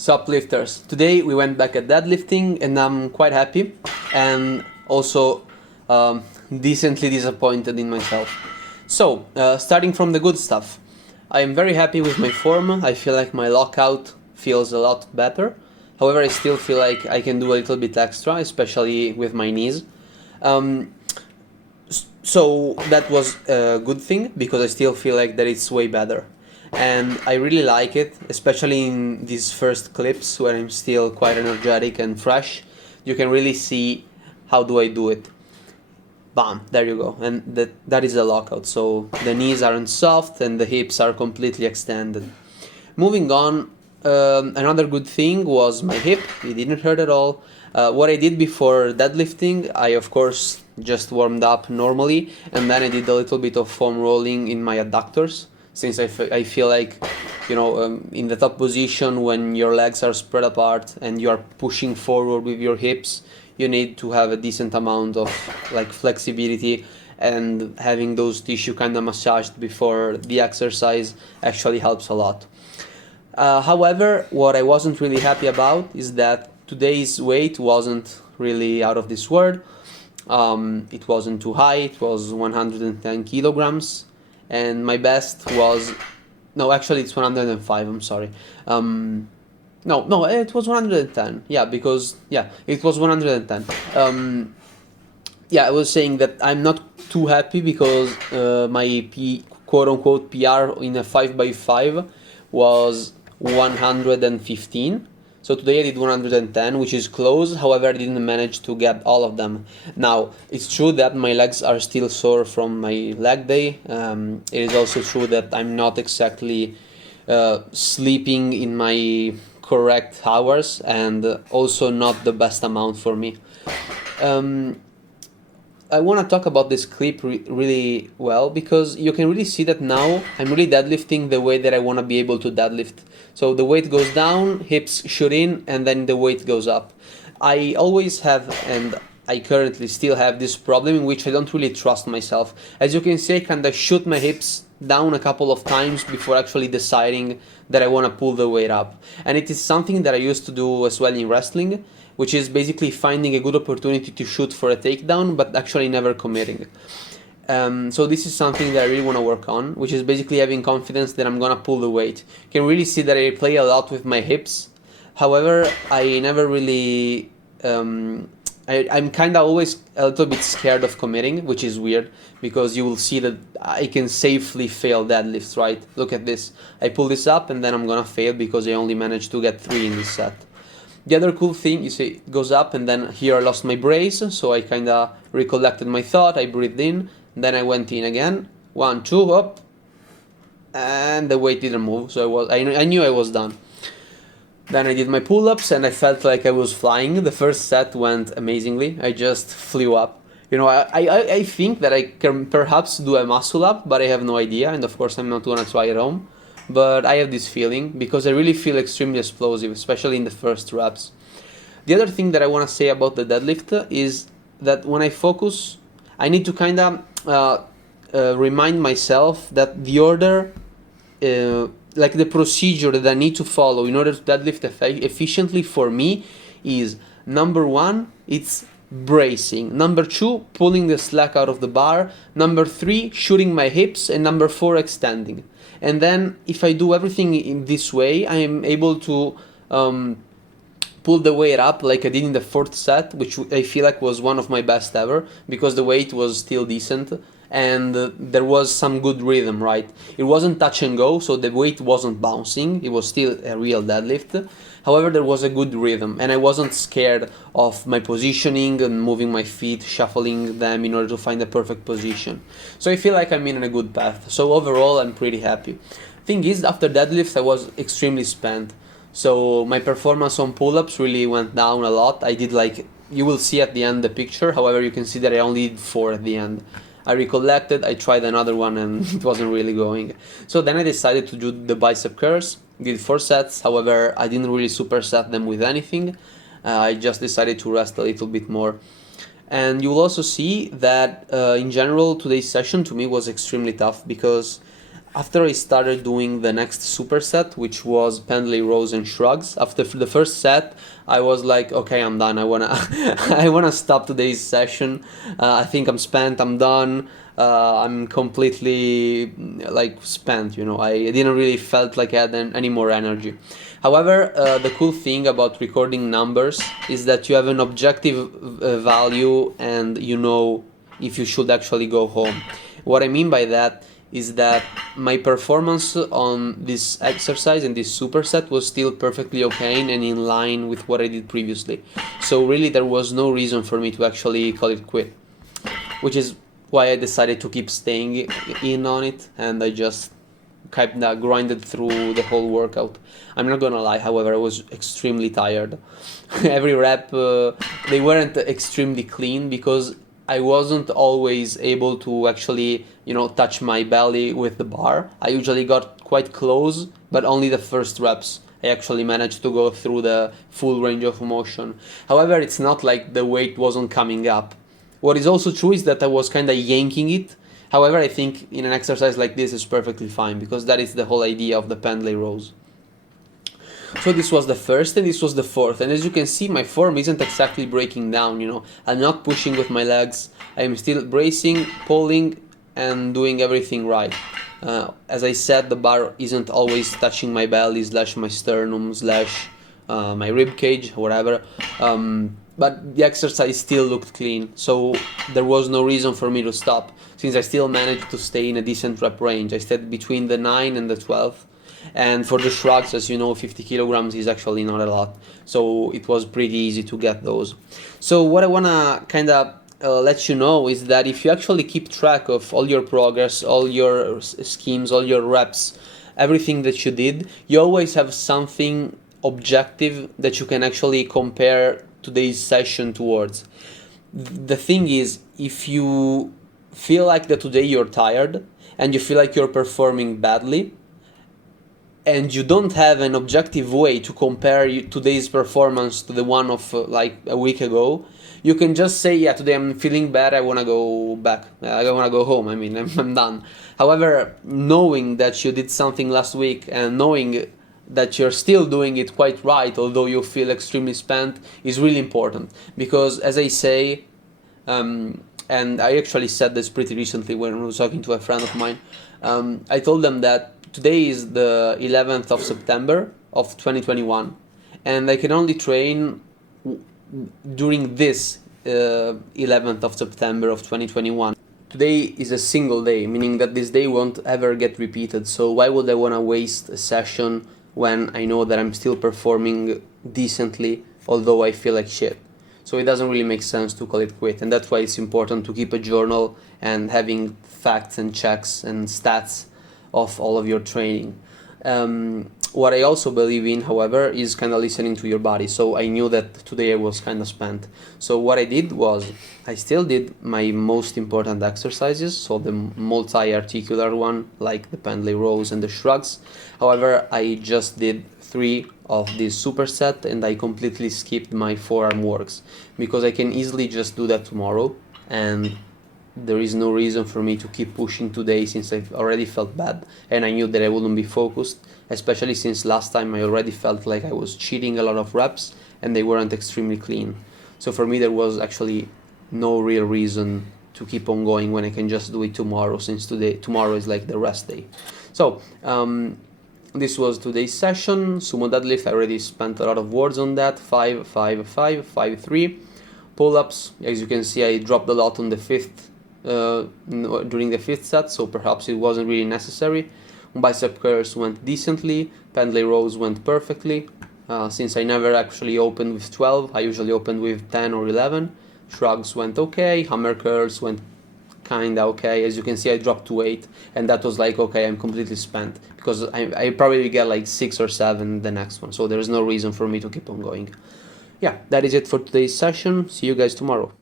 Suplifters. Today we went back at deadlifting and I'm quite happy and also decently disappointed in myself. So, starting from the good stuff. I am very happy with my form. I feel like my lockout feels a lot better. However, I still feel like I can do a little bit extra, especially with my knees. So that was a good thing because I still feel like that it's way better. And I really like it, especially in these first clips where I'm still quite energetic and fresh. You can really see how do I do it. Bam, there you go. And that is a lockout. So the knees aren't soft and the hips are completely extended. Moving on, another good thing was my hip. It didn't hurt at all. What I did before deadlifting, I of course just warmed up normally, and then I did a little bit of foam rolling in my adductors, since I feel like, in the top position when your legs are spread apart and you are pushing forward with your hips, you need to have a decent amount of like flexibility, and having those tissue kind of massaged before the exercise actually helps a lot. However, what I wasn't really happy about is that today's weight wasn't really out of this world. It wasn't too high, it was 110 kilograms, and my best was, no, actually it's 105, I'm sorry. No, it was 110, yeah, because, yeah, it was 110. Yeah, I was saying that I'm not too happy because my quote-unquote PR in a 5x5 was 115. So today I did 110, which is close. However, I didn't manage to get all of them. Now, it's true that my legs are still sore from my leg day. It is also true that I'm not exactly sleeping in my correct hours, and also not the best amount for me. I want to talk about this clip really well because you can really see that now I'm really deadlifting the way that I want to be able to deadlift. So the weight goes down, hips shoot in, and then the weight goes up. I always have, and I currently still have, this problem in which I don't really trust myself. As you can see, I kind of shoot my hips down a couple of times before actually deciding that I want to pull the weight up. And it is something that I used to do as well in wrestling, which is basically finding a good opportunity to shoot for a takedown, but actually never committing. So this is something that I really want to work on, which is basically having confidence that I'm going to pull the weight. You can really see that I play a lot with my hips. However, I never really... I'm kind of always a little bit scared of committing, which is weird, because you will see that I can safely fail deadlifts, right? Look at this. I pull this up and then I'm going to fail because I only managed to get 3 in this set. The other cool thing, you see, it goes up and then here I lost my brace, so I kind of recollected my thought, I breathed in, then I went in again, 1, 2, up, and the weight didn't move, so I knew I was done. Then I did my pull-ups and I felt like I was flying. The first set went amazingly, I just flew up. I think that I can perhaps do a muscle up, but I have no idea, and of course I'm not gonna try at home. But I have this feeling because I really feel extremely explosive, especially in the first reps. The other thing that I want to say about the deadlift is that when I focus, I need to kind of remind myself that the order, like the procedure that I need to follow in order to deadlift efficiently for me is: number 1, it's bracing; number 2, pulling the slack out of the bar; number 3, shooting my hips; and number 4, extending. And then if I do everything in this way, I am able to pull the weight up like I did in the 4th set, which I feel like was one of my best ever, because the weight was still decent and there was some good rhythm, right? It wasn't touch and go, so the weight wasn't bouncing, it was still a real deadlift. However, there was a good rhythm and I wasn't scared of my positioning and moving my feet, shuffling them in order to find the perfect position. So I feel like I'm in a good path. So overall, I'm pretty happy. Thing is, after deadlifts, I was extremely spent. So my performance on pull-ups really went down a lot. I did like, you will see at the end the picture, however you can see that I only did 4 at the end. I recollected, I tried another one and it wasn't really going. So then I decided to do the bicep curls, did 4 sets, however I didn't really superset them with anything. I just decided to rest a little bit more. And you will also see that in general today's session to me was extremely tough because After I started doing the next superset, which was pendlay rows and shrugs, after the first set, I was like, okay, I'm done. I wanna, I wanna stop today's session. I think I'm spent. I'm done. I'm completely like spent. You know, I didn't really felt like I had any more energy. However, the cool thing about recording numbers is that you have an objective value, and you know if you should actually go home. What I mean by that is that my performance on this exercise and this superset was still perfectly okay and in line with what I did previously. So really there was no reason for me to actually call it quit, which is why I decided to keep staying in on it, and I just kind of grinded through the whole workout. I'm not gonna lie, however, I was extremely tired. Every rep, they weren't extremely clean because I wasn't always able to actually, you know, touch my belly with the bar. I usually got quite close, but only the first reps. I actually managed to go through the full range of motion. However, it's not like the weight wasn't coming up. What is also true is that I was kind of yanking it. However, I think in an exercise like this is perfectly fine because that is the whole idea of the pendlay rows. So this was the first and this was the fourth, and as you can see my form isn't exactly breaking down, you know. I'm not pushing with my legs, I'm still bracing, pulling and doing everything right. As I said, the bar isn't always touching my belly / my sternum / my rib cage, whatever, but the exercise still looked clean, so there was no reason for me to stop since I still managed to stay in a decent rep range. I stayed between the 9 and the 12. And for the shrugs, as you know, 50 kilograms is actually not a lot, so it was pretty easy to get those. So what I want to kind of let you know is that if you actually keep track of all your progress, all your schemes, all your reps, everything that you did, you always have something objective that you can actually compare today's session towards. The thing is, if you feel like that today you're tired and you feel like you're performing badly, and you don't have an objective way to compare today's performance to the one of like a week ago, you can just say, yeah, today I'm feeling bad, I want to go back, I want to go home, I mean, I'm done. However, knowing that you did something last week and knowing that you're still doing it quite right, although you feel extremely spent, is really important. Because as I say, and I actually said this pretty recently when I was talking to a friend of mine, I told them that today is the 11th of September of 2021, and I can only train during this 11th of September of 2021. Today is a single day, meaning that this day won't ever get repeated, so why would I want to waste a session when I know that I'm still performing decently, although I feel like shit? So it doesn't really make sense to call it quit, and that's why it's important to keep a journal and having facts and checks and stats of all of your training. What I also believe in, however, is kind of listening to your body. So I knew that today I was kind of spent. So what I did was, I still did my most important exercises, so the multi-articular one, like the pendlay rows and the shrugs. However, I just did 3 of this superset and I completely skipped my forearm works because I can easily just do that tomorrow, and there is no reason for me to keep pushing today since I've already felt bad and I knew that I wouldn't be focused, especially since last time I already felt like I was cheating a lot of reps and they weren't extremely clean. So for me there was actually no real reason to keep on going when I can just do it tomorrow, since tomorrow is like the rest day. So this was today's session. Sumo deadlift, I already spent a lot of words on that. 5, 5, 5, 5, 3. Pull-ups, as you can see, I dropped a lot on the fifth during the 5th set, so perhaps it wasn't really necessary. Bicep curls went decently, pendlay rows went perfectly. Since I never actually opened with 12, I usually opened with 10 or 11. Shrugs went okay, hammer curls went kinda okay. As you can see, I dropped to 8, and that was like, okay, I'm completely spent, because I probably get like 6 or 7 the next one, so there's no reason for me to keep on going. Yeah, that is it for today's session. See you guys tomorrow.